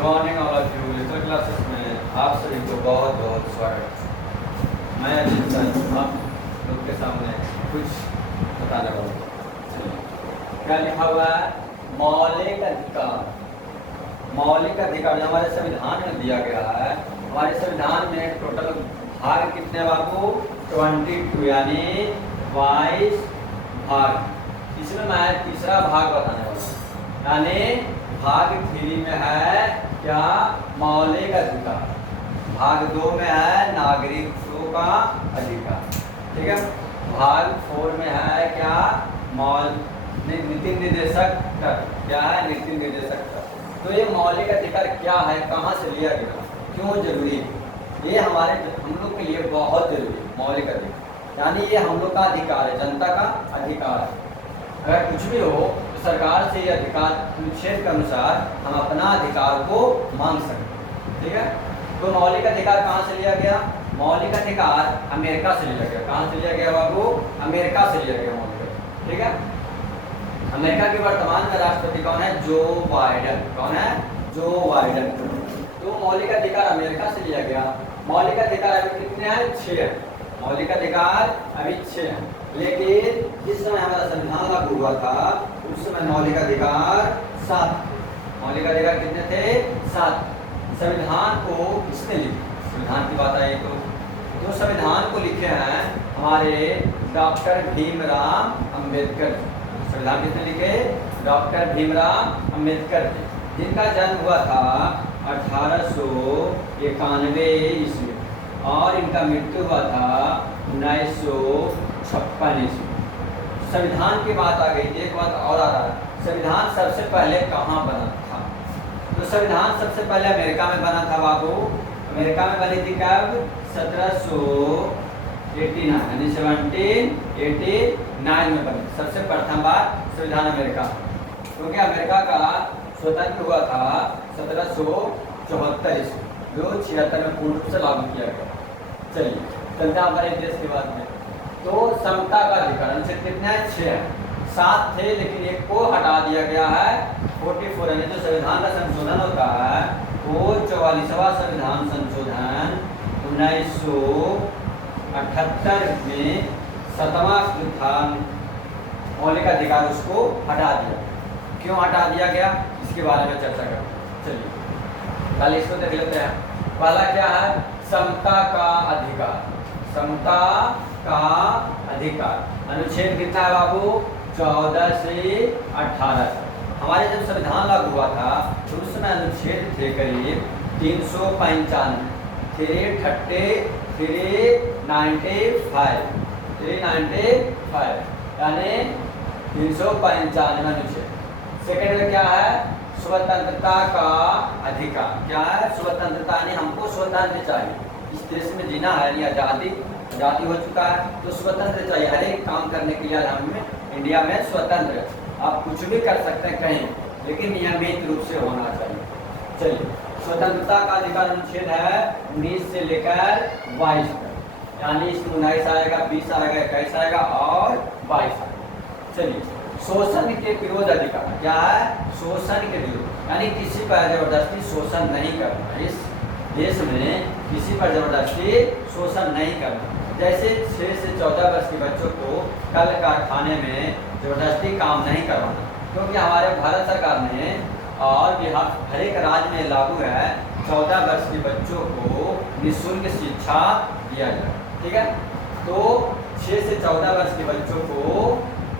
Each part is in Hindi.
Good morning all of you. Little classes में आप सभी को बहुत बहुत स्वागत। मैं अजीत सर आप लोग के सामने कुछ बताने वाला हूँ। क्या लिखा हुआ है? मौलिक अधिकार। मौलिक अधिकार जो हमारे संविधान में दिया गया है, हमारे संविधान में टोटल भाग कितने बाबू? 22 यानी 22 भाग। इसमें मैं तीसरा भाग बताने वाला हूँ, यानी भाग 3 में है क्या? मौलिक अधिकार। भाग 2 में है नागरिकों का अधिकार। ठीक है। भाग 4 में है क्या? नीति निर्देशक तक। क्या है? नीति निर्देशक तक। तो ये मौलिक अधिकार क्या है, कहाँ से लिया गया, क्यों जरूरी है? ये हमारे हम लोग के लिए बहुत जरूरी है। मौलिक अधिकार यानी ये हम लोग का अधिकार है, जनता का अधिकार है। अगर कुछ भी हो तो सरकार से ये अधिकार अनुच्छेद के अनुसार हम अपना अधिकार को मांग सकते हैं। ठीक है। तो मौलिक अधिकार कहाँ से लिया गया? मौलिक अधिकार अमेरिका से लिया गया। कहाँ से लिया गया बाबू? अमेरिका से लिया गया मौलिक अधिकार। ठीक है। अमेरिका के वर्तमान में राष्ट्रपति कौन है? Joe Biden. कौन है? Joe Biden. तो मौलिक अधिकार अमेरिका से लिया गया। मौलिक अधिकार अभी कितने हैं? 6 हैं। मौलिक अधिकार अभी 6 हैं, लेकिन जिस समय हमारा संविधान लागू हुआ था उस समय मौलिक अधिकार 7। मौलिक अधिकार कितने थे? 7। संविधान को किसने लिखा? संविधान की बात आई तो संविधान को लिखे हैं हमारे डॉक्टर भीमराव अंबेडकर। संविधान किसने लिखे? डॉक्टर भीमराव अंबेडकर जी, जिनका जन्म हुआ था 1891 ईस्वी और इनका मृत्यु हुआ था 1956 ईस्वी। संविधान की बात आ गई थी, एक बात और आ रहा है। संविधान सबसे पहले कहाँ बना था? तो संविधान सबसे पहले अमेरिका में बना था बाबू। अमेरिका में बनी थी कब? 1789 यानी 1789 में बनी। सबसे प्रथम बार संविधान अमेरिका, क्योंकि अमेरिका का स्वतंत्र हुआ था 1774 ईस्वी, जो 76 में पूर्ण रूप से लागू किया गया। चलिए चलते हमारे देश के बाद में। तो समता का अधिकार अनुच्छेद कितने हैं? 6 हैं। 7 थे लेकिन एक को हटा दिया गया है। 44 यानी जो संविधान का संशोधन होता है वो 44वां संविधान संशोधन 1978 में 7वां संविधान मौलिक अधिकार उसको हटा दिया। क्यों हटा दिया गया इसके बारे में चर्चा करते हैं। चलिए पहले इसको देख लेते हैं। पहला क्या है? समता का अधिकार। समता का अधिकार अनुच्छेद कितना है बाबू? 14 से 18 तक। हमारे जब संविधान लागू हुआ था तो उस समय अनुच्छेद थे करीब 395, 395 यानी 395 अनुच्छेद। सेकेंड में क्या है? स्वतंत्रता का अधिकार। क्या है? स्वतंत्रता यानी हमको स्वतंत्र चाहिए। इस देश में जीना है, यानी आज़ादी हो चुका है तो स्वतंत्र चाहिए। हर एक काम करने के लिए हमें इंडिया में स्वतंत्र, आप कुछ भी कर सकते हैं कहीं, लेकिन नियमित रूप से होना चाहिए। चलिए स्वतंत्रता का अधिकार अनुच्छेद है 19 से लेकर 22 तक, यानी इसमें 19 आएगा, 20 आएगा, 21 आएगा और 22 आएगा। चलिए शोषण के विरोध अधिकार। क्या है? शोषण के विरोध यानी किसी पर जबरदस्ती शोषण नहीं करना। इस देश में किसी पर जबरदस्ती शोषण नहीं करना। जैसे 6 से 14 वर्ष के बच्चों को कल कारखाने में जबरदस्ती काम नहीं करवाना, क्योंकि हमारे भारत सरकार ने और बिहार हर एक राज्य में लागू है 14 वर्ष के बच्चों को निःशुल्क शिक्षा दिया जाए। ठीक है। तो 6 से 14 वर्ष के बच्चों को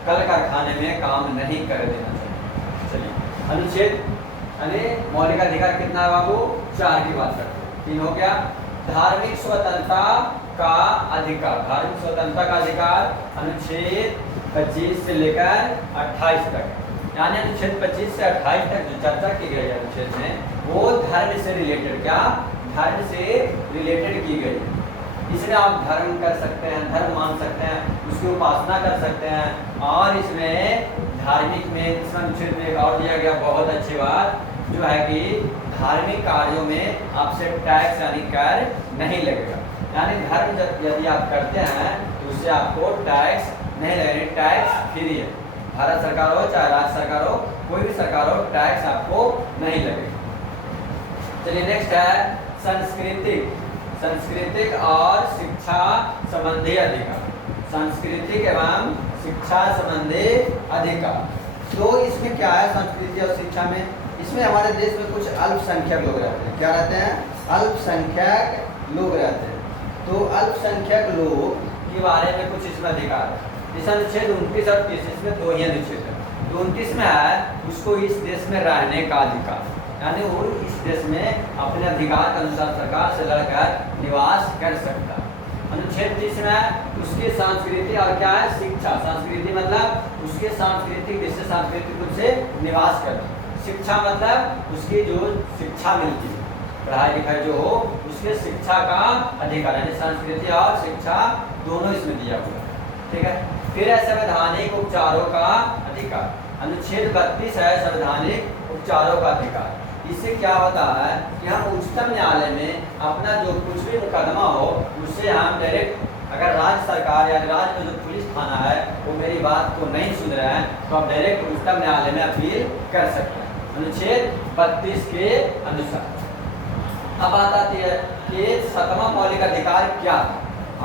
कल कारखाने में काम नहीं कर देना चाहिए। चलिए अनुच्छेद यानी मौलिक अधिकार कितना है बाबू? 4 की बात करते हैं। 3 हो गया। धार्मिक स्वतंत्रता का अधिकार। धार्मिक स्वतंत्रता का अधिकार अनुच्छेद 25 से लेकर 28 तक, यानी अनुच्छेद 25 से 28 तक जो चर्चा की गई है अनुच्छेद में वो धर्म से रिलेटेड। क्या? धर्म से रिलेटेड की गई। इसमें आप धर्म कर सकते हैं, धर्म मान सकते हैं, उसकी उपासना कर सकते हैं। और इसमें धार्मिक में इस अनुच्छेद में एक और दिया गया बहुत अच्छी बात, जो है कि धार्मिक कार्यों में आपसे टैक्स यानी कर नहीं लगेगा। यानी धर्म यदि आप करते हैं तो उससे आपको टैक्स नहीं लगेगा। टैक्स फ्री है। भारत सरकार हो चाहे राज्य सरकार हो, कोई भी सरकार हो, टैक्स आपको नहीं लगेगा। चलिए नेक्स्ट है सांस्कृतिक और शिक्षा संबंधी अधिकार। सांस्कृतिक एवं शिक्षा संबंधी अधिकार। तो इसमें क्या है संस्कृति और शिक्षा में? इसमें हमारे देश में कुछ अल्पसंख्यक लोग रहते हैं। क्या रहते हैं? अल्पसंख्यक लोग रहते हैं। तो अल्पसंख्यक लोग के बारे में कुछ इसमें अधिकार है। इस अनुच्छेद 29 और 30 इसमें दो ही अनुच्छेद है। तो 29 में है उसको इस देश में रहने का अधिकार, यानी वो इस देश में अपने अधिकार के अनुसार सरकार से लड़कर निवास कर सकता है। अनुच्छेद 30 में उसकी संस्कृति और क्या है? शिक्षा। संस्कृति मतलब उसके सांस्कृतिक देश से सांस्कृतिक रूप से निवास करना। शिक्षा मतलब उसकी जो शिक्षा मिलती है, पढ़ाई लिखाई जो हो, उसके शिक्षा का अधिकार, यानी संस्कृति और शिक्षा दोनों इसमें दिया हुआ है। ठीक है। फिर है संवैधानिक उपचारों का अधिकार। अनुच्छेद 32 है संवैधानिक उपचारों का अधिकार। इससे क्या होता है कि हम उच्चतम न्यायालय में अपना जो कुछ भी मुकदमा हो उससे हम डायरेक्ट, अगर राज्य सरकार या राज्य में जो पुलिस थाना है वो मेरी बात को नहीं सुन रहे हैं तो आप डायरेक्ट उच्चतम न्यायालय में अपील कर सकते हैं अनुच्छेद 32 के अनुसार। अब बात आती है कि 7वां मौलिक अधिकार क्या था,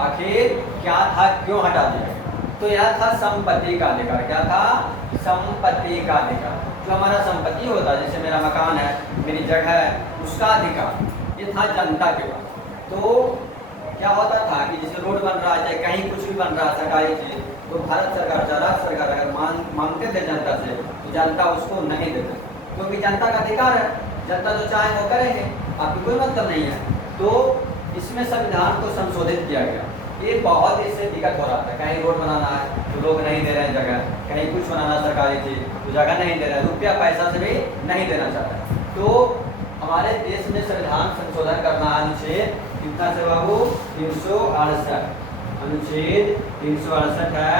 आखिर क्या था, क्यों हटा दिया गया? तो यह था संपत्ति का अधिकार। क्या था? संपत्ति का अधिकार। जो हमारा संपत्ति होता है, जैसे मेरा मकान है, मेरी जगह है, उसका अधिकार, ये था जनता के पास। तो क्या होता था कि जैसे रोड बन रहा है, कहीं कुछ भी बन रहा है सरकारी चीज, तो भारत सरकार या राज्य सरकार अगर मांगते थे जनता से तो जनता उसको नहीं देते, क्योंकि जनता का अधिकार है, जनता जो चाहे वो करेंगे, आपको कोई मतलब नहीं है। तो इसमें संविधान को संशोधित किया गया। ये बहुत इससे दिक्कत हो रहा था, कहीं रोड बनाना है तो लोग नहीं दे रहे हैं जगह, कहीं कुछ बनाना सरकारी चीज तो जगह नहीं दे रहे हैं, रुपया पैसा से भी नहीं देना चाहते। तो हमारे देश में संविधान संशोधन करना है। अनुच्छेद कितना से बाबू? 368। अनुच्छेद 368 है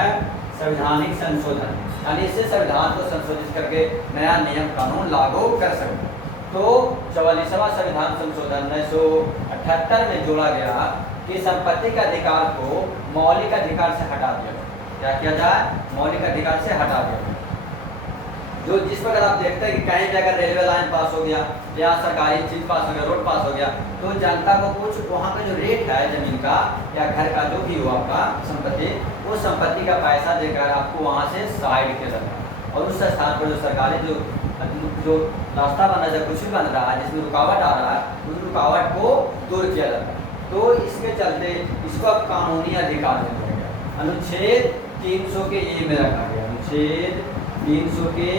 संवैधानिक संशोधन, यानी इससे संविधान को संशोधित करके नया नियम कानून लागू कर सकते। तो 44वां संविधान संशोधन 1978 में जोड़ा गया कि संपत्ति के अधिकार को मौलिक अधिकार से हटा दिया। क्या किया जाए? मौलिक अधिकार से हटा दिया। जो जिस पर आप देखते हैं कि कहीं भी अगर रेलवे लाइन पास हो गया या सरकारी चीज पास हो गया, रोड पास हो गया, तो जनता को कुछ वहाँ का जो रेट है जमीन का या घर का जो भी हो आपका संपत्ति, वो संपत्ति का पैसा देकर आपको वहाँ से साइड किया जाता है और उस स्थान पर जो सरकारी जो रास्ता बन रहा है, कुछ भी बन रहा है जिसमें रुकावट आ रहा है, उस रुकावट को दूर किया जाता है। तो इसके चलते इसको अब कानूनी अधिकार में दिया गया। अनुच्छेद 300 के ए में रखा गया। अनुच्छेद 300 के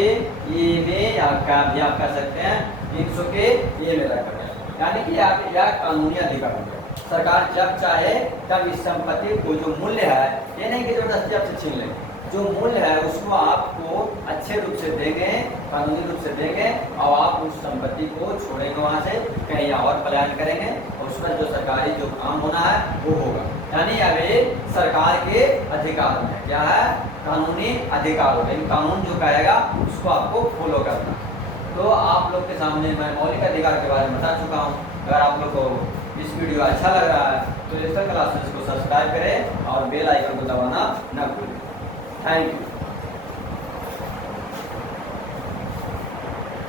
ए में या क्या भी आप कह सकते हैं 300 के ए में रखा गया, यानी कि यह कानूनी अधिकार हो गया। सरकार जब चाहे तब इस संपत्ति को जो मूल्य है, ये नहीं कि जबरदस्ती आपसे छीन लेंगे, जो मूल्य है उसको आपको अच्छे रूप से देंगे, कानूनी रूप से देंगे और आप उस संपत्ति को छोड़ेंगे, वहाँ से कहीं और पलायन करेंगे और उस पर जो सरकारी जो काम होना है वो होगा। यानी अब सरकार के अधिकार में क्या है? कानूनी अधिकार होगा। लेकिन कानून जो कहेगा उसको आपको फॉलो करना। तो आप लोग के सामने मैं मौलिक अधिकार के बारे में बता चुका हूँ। अगर आप लोग को इस वीडियो अच्छा लग रहा है तो डिजिटल क्लासेस को सब्सक्राइब करें और बेल आइकन को दबाना न भूलें। Thank you.